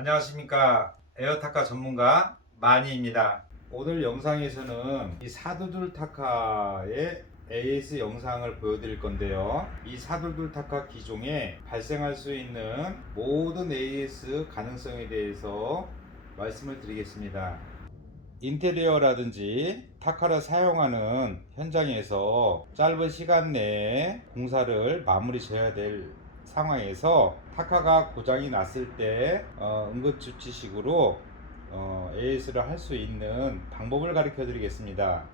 안녕하십니까, 에어타카 전문가 마니입니다. 오늘 영상에서는 이 사두들 타카의 AS 영상을 보여드릴 건데요, 이 사두들 타카 기종에 발생할 수 있는 모든 AS 가능성에 대해서 말씀을 드리겠습니다. 인테리어라든지 타카를 사용하는 현장에서 짧은 시간 내에 공사를 마무리 져야 될 상황에서 타카가 고장이 났을 때 응급조치식으로 AS를 할 수 있는 방법을 가르쳐 드리겠습니다.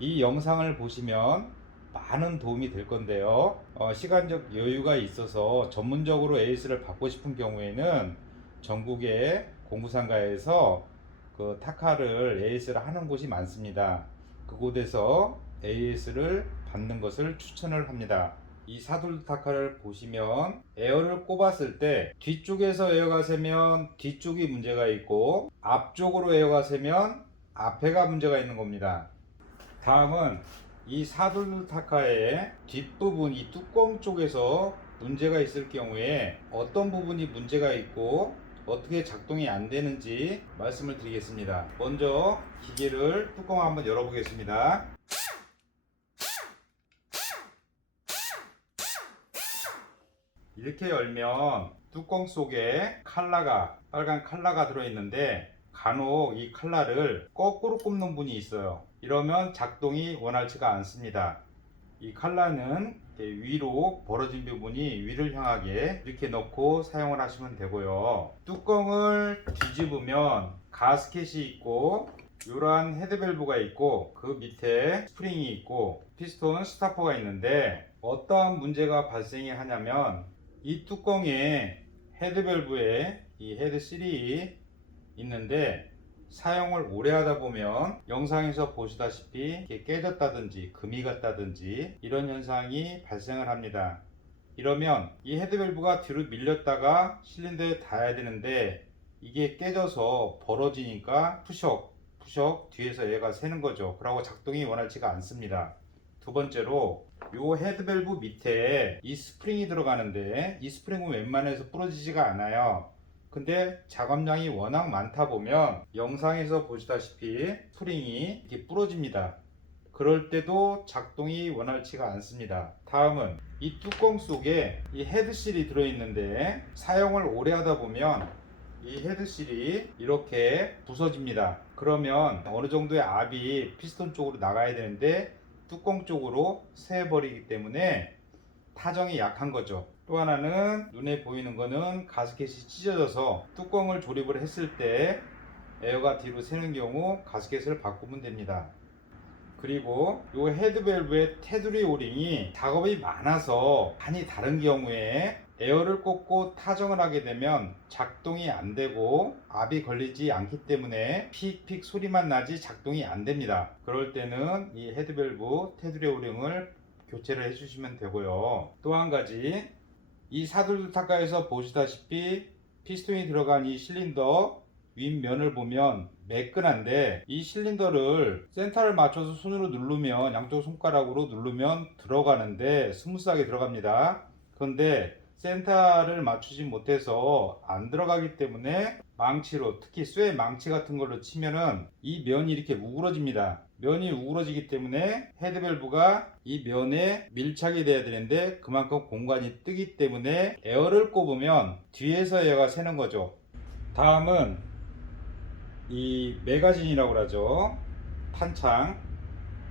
이 영상을 보시면 많은 도움이 될 건데요, 시간적 여유가 있어서 전문적으로 AS를 받고 싶은 경우에는 전국의 공구상가에서 그 타카를 AS를 하는 곳이 많습니다. 그곳에서 AS를 받는 것을 추천을 합니다. 이 사둘 타카를 보시면 에어를 꼽았을 때 뒤쪽에서 에어가 새면 뒤쪽이 문제가 있고 앞쪽으로 에어가 새면 앞에가 문제가 있는 겁니다. 다음은 이 사둘 타카의 뒷부분, 이 뚜껑 쪽에서 문제가 있을 경우에 어떤 부분이 문제가 있고 어떻게 작동이 안 되는지 말씀을 드리겠습니다. 먼저 기계를 뚜껑을 한번 열어보겠습니다. 이렇게 열면 뚜껑 속에 칼라가, 빨간 칼라가 들어있는데 간혹 이 칼라를 거꾸로 꼽는 분이 있어요. 이러면 작동이 원활치가 않습니다. 이 칼라는 위로 벌어진 부분이 위를 향하게 이렇게 넣고 사용을 하시면 되고요. 뚜껑을 뒤집으면 가스켓이 있고 이러한 헤드밸브가 있고 그 밑에 스프링이 있고 피스톤 스타퍼가 있는데 어떠한 문제가 발생이 하냐면 이 뚜껑에 헤드밸브에 이 헤드실이 있는데 사용을 오래 하다 보면 영상에서 보시다시피 이렇게 깨졌다든지 금이 갔다든지 이런 현상이 발생을 합니다. 이러면 이 헤드밸브가 뒤로 밀렸다가 실린더에 닿아야 되는데 이게 깨져서 벌어지니까 푸셔 뒤에서 얘가 새는 거죠. 그러고 작동이 원활치가 않습니다. 두 번째로 요 헤드밸브 밑에 이 스프링이 들어가는데 이 스프링은 웬만해서 부러지지가 않아요. 근데 작업량이 워낙 많다 보면 영상에서 보시다시피 스프링이 이렇게 부러집니다. 그럴 때도 작동이 원활치가 않습니다. 다음은 이 뚜껑 속에 이 헤드실이 들어있는데 사용을 오래 하다 보면 이 헤드실이 이렇게 부서집니다. 그러면 어느 정도의 압이 피스톤 쪽으로 나가야 되는데 뚜껑 쪽으로 새버리기 때문에 타정이 약한 거죠. 또 하나는 눈에 보이는 거는 가스켓이 찢어져서 뚜껑을 조립을 했을 때 에어가 뒤로 새는 경우 가스켓을 바꾸면 됩니다. 그리고 이 헤드밸브의 테두리 오링이 작업이 많아서 많이 다른 경우에 에어를 꽂고 타정을 하게 되면 작동이 안 되고 압이 걸리지 않기 때문에 픽픽 소리만 나지 작동이 안 됩니다. 그럴 때는 이 헤드밸브 테두리 오링을 교체를 해주시면 되고요. 또 한 가지, 이 사둘 타카에서 보시다시피 피스톤이 들어간 이 실린더 윗면을 보면 매끈한데 이 실린더를 센터를 맞춰서 손으로 누르면, 양쪽 손가락으로 누르면 들어가는데 스무스하게 들어갑니다. 그런데 센터를 맞추지 못해서 안 들어가기 때문에 망치로, 특히 쇠 망치 같은 걸로 치면은 이 면이 이렇게 우그러집니다. 면이 우그러지기 때문에 헤드밸브가 이 면에 밀착이 돼야 되는데 그만큼 공간이 뜨기 때문에 에어를 꼽으면 뒤에서 에어가 새는 거죠. 다음은 이 매거진이라고 하죠.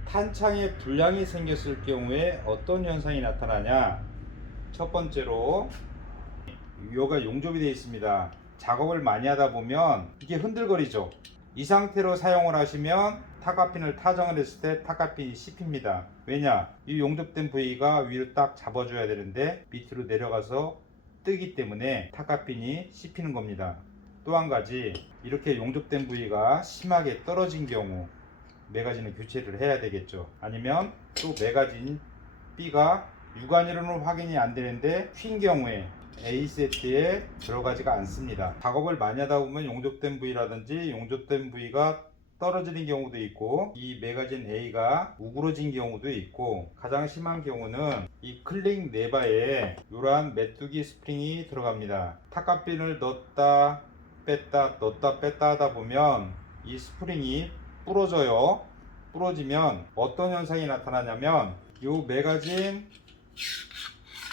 탄창에 불량이 생겼을 경우에 어떤 현상이 나타나냐. 첫 번째로 요가 용접이 되어 있습니다. 작업을 많이 하다 보면 이게 흔들거리죠. 이 상태로 사용을 하시면 타카핀을 타정을 했을 때 타카핀이 씹힙니다. 왜냐? 이 용접된 부위가 위로 딱 잡아줘야 되는데 밑으로 내려가서 뜨기 때문에 타카핀이 씹히는 겁니다. 또 한 가지, 이렇게 용접된 부위가 심하게 떨어진 경우 매거진을 교체를 해야 되겠죠. 아니면 또 매거진 B가 육안으로는 확인이 안 되는데 휜 경우에 A 세트에 들어가지가 않습니다. 작업을 많이 하다 보면 용접된 부위라든지 용접된 부위가 떨어지는 경우도 있고 이 매거진 A가 우그러진 경우도 있고 가장 심한 경우는 이 클릭 레버에 이러한 메뚜기 스프링이 들어갑니다. 타카핀을 넣었다 뺐다 넣었다 뺐다 하다 보면 이 스프링이 부러져요. 부러지면 어떤 현상이 나타나냐면 요 매거진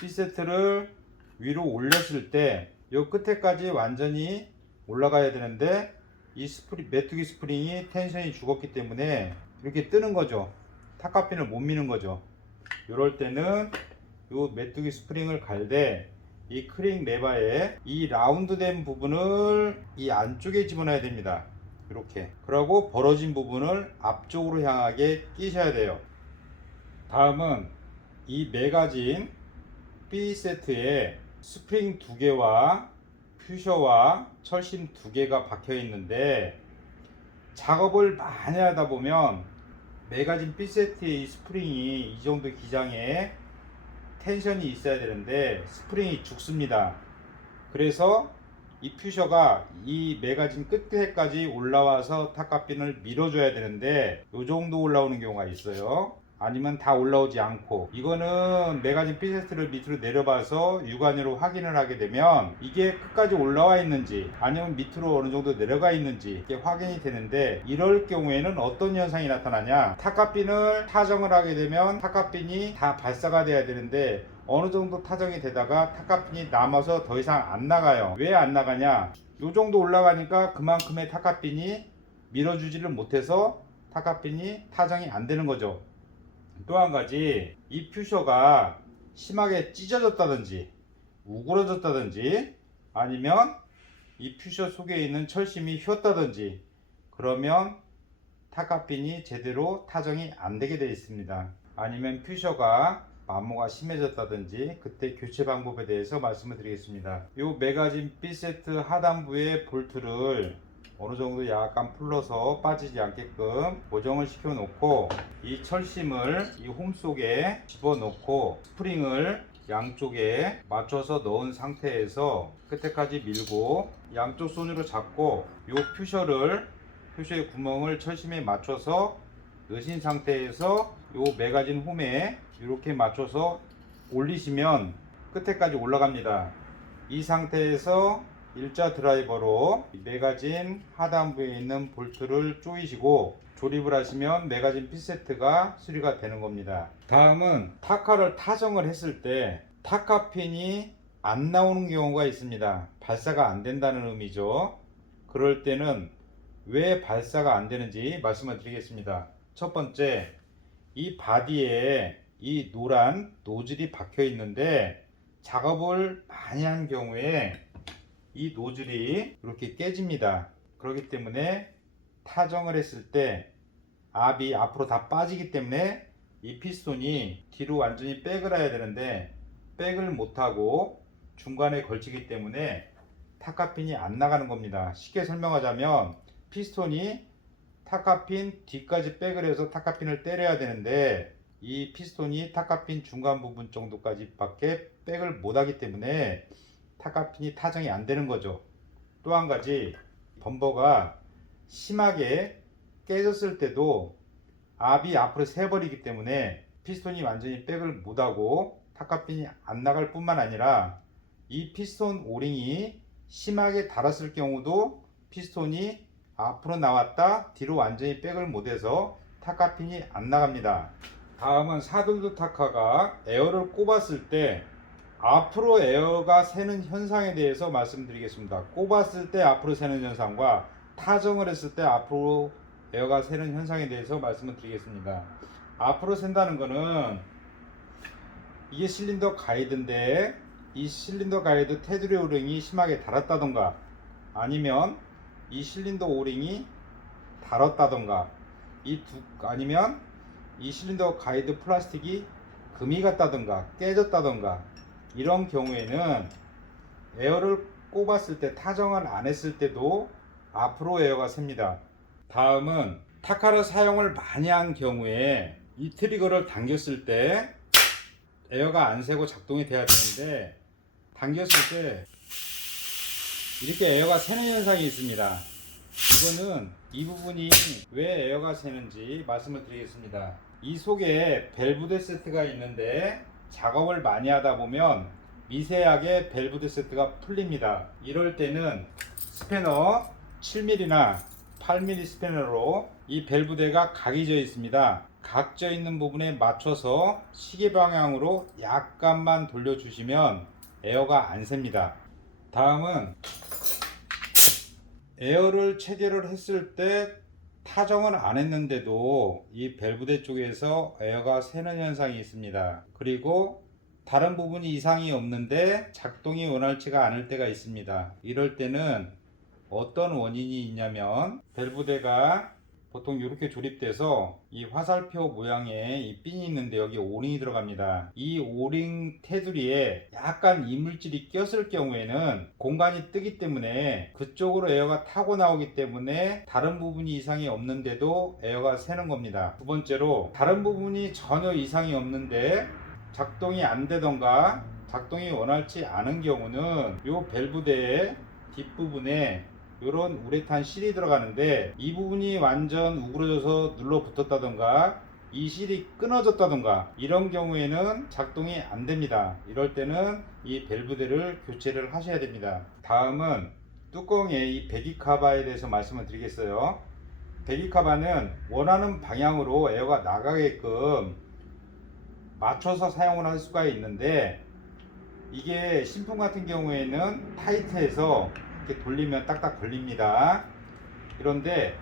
B세트를 위로 올렸을 때 요 끝에까지 완전히 올라가야 되는데 이 메뚜기 스프링이 텐션이 죽었기 때문에 이렇게 뜨는 거죠. 탑카핀을 못 미는 거죠. 이럴 때는 요 메뚜기 스프링을 갈되 이 크링 레바의 이 라운드 된 부분을 이 안쪽에 집어넣어야 됩니다. 이렇게. 그리고 벌어진 부분을 앞쪽으로 향하게 끼셔야 돼요. 다음은 이 매거진 B세트에 스프링 2개와 퓨셔와 철심 2개가 박혀 있는데 작업을 많이 하다 보면 매거진 B세트의 이 스프링이 이 정도 기장에 텐션이 있어야 되는데 스프링이 죽습니다. 그래서 이 퓨셔가 이 매거진 끝에까지 올라와서 탑카핀을 밀어줘야 되는데 이 정도 올라오는 경우가 있어요. 아니면 다 올라오지 않고, 이거는 매거진 B세트를 밑으로 내려봐서 육안으로 확인을 하게 되면 이게 끝까지 올라와 있는지 아니면 밑으로 어느 정도 내려가 있는지 이게 확인이 되는데, 이럴 경우에는 어떤 현상이 나타나냐, 탑카핀을 타정을 하게 되면 탑카핀이 다 발사가 돼야 되는데 어느 정도 타정이 되다가 탑카핀이 남아서 더 이상 안 나가요. 왜 안 나가냐, 요 정도 올라가니까 그만큼의 탑카핀이 밀어주지를 못해서 탑카핀이 타정이 안 되는 거죠. 또 한 가지, 이 퓨셔가 심하게 찢어졌다든지 우그러졌다든지 아니면 이 퓨셔 속에 있는 철심이 휘었다든지 그러면 탑카핀이 제대로 타정이 안 되게 되어 있습니다. 아니면 퓨셔가 마모가 심해졌다든지 그때 교체 방법에 대해서 말씀을 드리겠습니다. 이 매거진 B세트 하단부의 볼트를 어느 정도 약간 풀러서 빠지지 않게끔 고정을 시켜 놓고 이 철심을 이 홈 속에 집어 넣고 스프링을 양쪽에 맞춰서 넣은 상태에서 끝에까지 밀고 양쪽 손으로 잡고 이 퓨셔의 구멍을 철심에 맞춰서 넣으신 상태에서 이 매거진 홈에 이렇게 맞춰서 올리시면 끝에까지 올라갑니다. 이 상태에서 일자 드라이버로 매거진 하단부에 있는 볼트를 조이시고 조립을 하시면 매거진 B세트가 수리가 되는 겁니다. 다음은 타카를 타정을 했을 때 탑카핀이 안 나오는 경우가 있습니다. 발사가 안 된다는 의미죠. 그럴 때는 왜 발사가 안 되는지 말씀을 드리겠습니다. 첫 번째, 이 바디에 이 노란 노즐이 박혀 있는데 작업을 많이 한 경우에 이 노즐이 이렇게 깨집니다. 그렇기 때문에 타정을 했을 때 압이 앞으로 다 빠지기 때문에 이 피스톤이 뒤로 완전히 백을 해야 되는데 백을 못하고 중간에 걸치기 때문에 탑카핀이 안 나가는 겁니다. 쉽게 설명하자면 피스톤이 탑카핀 뒤까지 백을 해서 탑카핀을 때려야 되는데 이 피스톤이 탑카핀 중간 부분 정도까지 밖에 백을 못하기 때문에 탑카핀이 타정이 안 되는 거죠. 또 한 가지, 범버가 심하게 깨졌을 때도 압이 앞으로 새버리기 때문에 피스톤이 완전히 백을 못하고 탑카핀이 안 나갈 뿐만 아니라 이 피스톤 오링이 심하게 닳았을 경우도 피스톤이 앞으로 나왔다 뒤로 완전히 백을 못해서 탑카핀이 안 나갑니다. 다음은 사돌드 타카가 에어를 꼽았을 때 앞으로 에어가 새는 현상에 대해서 말씀드리겠습니다. 꼽았을 때 앞으로 새는 현상과 타정을 했을 때 앞으로 에어가 새는 현상에 대해서 말씀을 드리겠습니다. 앞으로 샌다는 거는 이게 실린더 가이드인데 이 실린더 가이드 테두리 오링이 심하게 닳았다던가 아니면 이 실린더 오링이 닳았다던가 아니면 이 실린더 가이드 플라스틱이 금이 갔다던가 깨졌다던가 이런 경우에는 에어를 꼽았을 때 타정을 안 했을 때도 앞으로 에어가 셉니다. 다음은 타카를 사용을 많이 한 경우에 이 트리거를 당겼을 때 에어가 안 새고 작동이 돼야 되는데 당겼을 때 이렇게 에어가 새는 현상이 있습니다. 이거는 이 부분이 왜 에어가 새는지 말씀을 드리겠습니다. 이 속에 밸브 세트가 있는데 작업을 많이 하다 보면 미세하게 밸브 세트가 풀립니다. 이럴 때는 스패너 7mm나 8mm 스패너로 이 밸브대가 각이 져 있습니다. 각 져 있는 부분에 맞춰서 시계 방향으로 약간만 돌려주시면 에어가 안 셉니다. 다음은 에어를 체결을 했을 때 타정을 안 했는데도 이 밸브대 쪽에서 에어가 새는 현상이 있습니다. 그리고 다른 부분이 이상이 없는데 작동이 원활치가 않을 때가 있습니다. 이럴 때는 어떤 원인이 있냐면 밸브대가 보통 이렇게 조립돼서 이 화살표 모양의 이 핀이 있는데 여기 오링이 들어갑니다. 이 오링 테두리에 약간 이물질이 꼈을 경우에는 공간이 뜨기 때문에 그쪽으로 에어가 타고 나오기 때문에 다른 부분이 이상이 없는데도 에어가 새는 겁니다. 두 번째로 다른 부분이 전혀 이상이 없는데 작동이 안 되던가 작동이 원활치 않은 경우는 이 밸브대의 뒷부분에 이런 우레탄 실이 들어가는데 이 부분이 완전 우그러져서 눌러 붙었다던가 이 실이 끊어졌다던가 이런 경우에는 작동이 안 됩니다. 이럴 때는 이 밸브대를 교체를 하셔야 됩니다. 다음은 뚜껑의 이 배기카바에 대해서 말씀을 드리겠어요. 배기카바는 원하는 방향으로 에어가 나가게끔 맞춰서 사용을 할 수가 있는데 이게 신품 같은 경우에는 타이트해서 이렇게 돌리면 딱딱 걸립니다. 그런데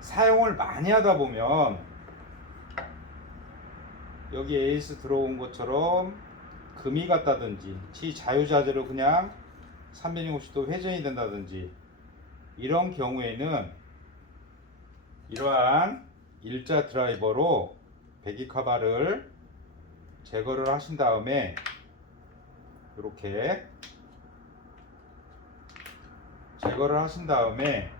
사용을 많이 하다 보면 여기 에이스 들어온 것처럼 금이 갔다든지 자유자재로 그냥 360도 회전이 된다든지 이런 경우에는 이러한 일자 드라이버로 배기카바를 제거를 하신 다음에 이렇게 제거를 하신 다음에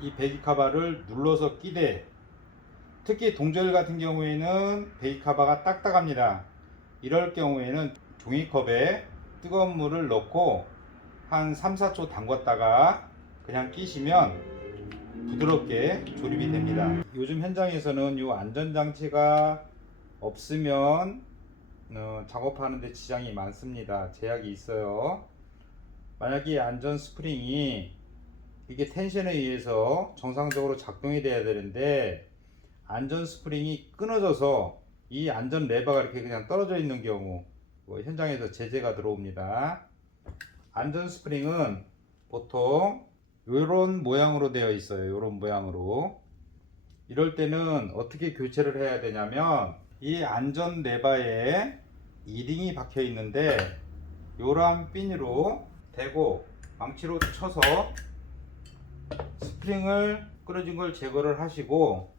이 배기카바를 눌러서 끼대, 특히 동절 같은 경우에는 배기카바가 딱딱합니다. 이럴 경우에는 종이컵에 뜨거운 물을 넣고 한 3-4초 담갔다가 그냥 끼시면 부드럽게 조립이 됩니다. 요즘 현장에서는 이 안전장치가 없으면 작업하는데 지장이 많습니다. 제약이 있어요. 만약에 안전 스프링이 이게 텐션에 의해서 정상적으로 작동이 돼야 되는데 안전 스프링이 끊어져서 이 안전 레버가 이렇게 그냥 떨어져 있는 경우 현장에서 제재가 들어옵니다. 안전 스프링은 보통 이런 모양으로 되어 있어요. 이런 모양으로. 이럴 때는 어떻게 교체를 해야 되냐면 이 안전 레버에 이링이 박혀 있는데 이러한 핀으로 대고 망치로 쳐서 스프링을 끊어진 걸 제거를 하시고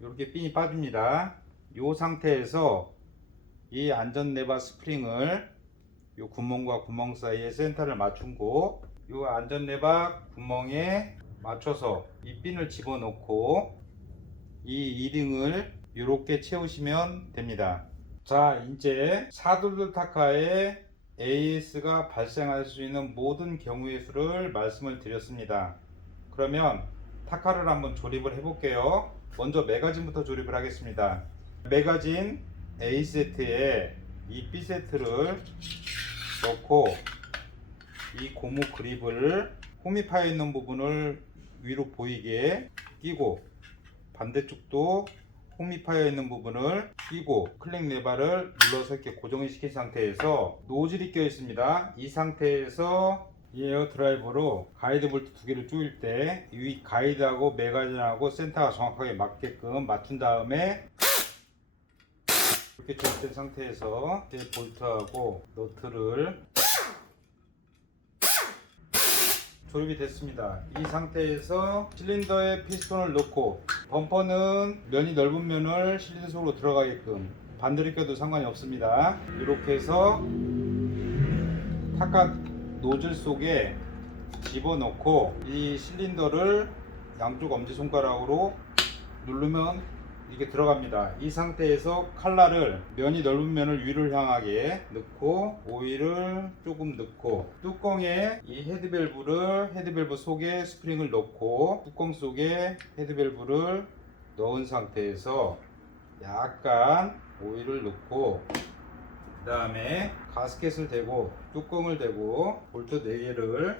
이렇게 핀이 빠집니다. 이 상태에서 이 안전 레버 스프링을 이 구멍과 구멍 사이에 센터를 맞추고 이 안전 레버 구멍에 맞춰서 이 핀을 집어넣고 이 이링을 이렇게 채우시면 됩니다. 자, 이제 사돌돌 타카의 AS가 발생할 수 있는 모든 경우의 수를 말씀을 드렸습니다. 그러면 타카를 한번 조립을 해 볼게요. 먼저 매거진부터 조립을 하겠습니다. 매거진 A세트에 이 B세트를 넣고 이 고무 그립을 홈이 파여 있는 부분을 위로 보이게 끼고 반대쪽도 홈이 파여 있는 부분을 끼고 클릭 레버를 눌러서 이렇게 고정을 시킨 상태에서 노즐이 껴 있습니다. 이 상태에서 이 에어 드라이버로 가이드 볼트 두 개를 조일 때 이 가이드하고 매거진하고 센터가 정확하게 맞게끔 맞춘 다음에 이렇게 조립된 상태에서 이제 볼트하고 너트를 조립이 됐습니다. 이 상태에서 실린더에 피스톤을 넣고 범퍼는 면이 넓은 면을 실린더 속으로 들어가게끔 반대로 껴도 상관이 없습니다. 이렇게 해서 타카 노즐 속에 집어넣고 이 실린더를 양쪽 엄지손가락으로 누르면 이게 들어갑니다. 이 상태에서 칼날을 면이 넓은 면을 위를 향하게 넣고 오일을 조금 넣고 뚜껑에 이 헤드밸브 속에 스프링을 넣고 뚜껑 속에 헤드밸브를 넣은 상태에서 약간 오일을 넣고 그 다음에 가스켓을 대고 뚜껑을 대고 볼트 4개를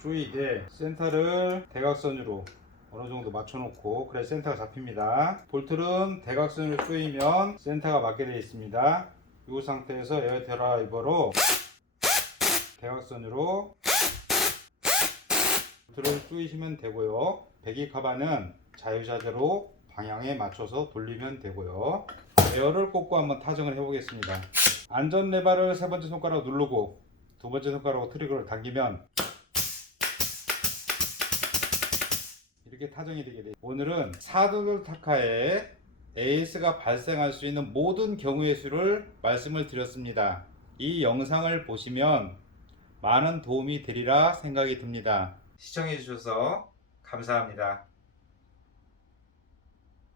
조이되 센터를 대각선으로 어느 정도 맞춰놓고 그래 센터가 잡힙니다. 볼트는 대각선으로 조이면 센터가 맞게 되어 있습니다. 이 상태에서 에어 드라이버로 대각선으로 볼트를 조이시면 되고요. 배기카바는 자유자재로 방향에 맞춰서 돌리면 되고요. 에어를 꽂고 한번 타정을 해보겠습니다. 안전 레바를 세 번째 손가락으로 누르고 두 번째 손가락으로 트리거를 당기면 이렇게 타정이 되게 돼요. 오늘은 사도돌 타카에 AS가 발생할 수 있는 모든 경우의 수를 말씀을 드렸습니다. 이 영상을 보시면 많은 도움이 되리라 생각이 듭니다. 시청해 주셔서 감사합니다.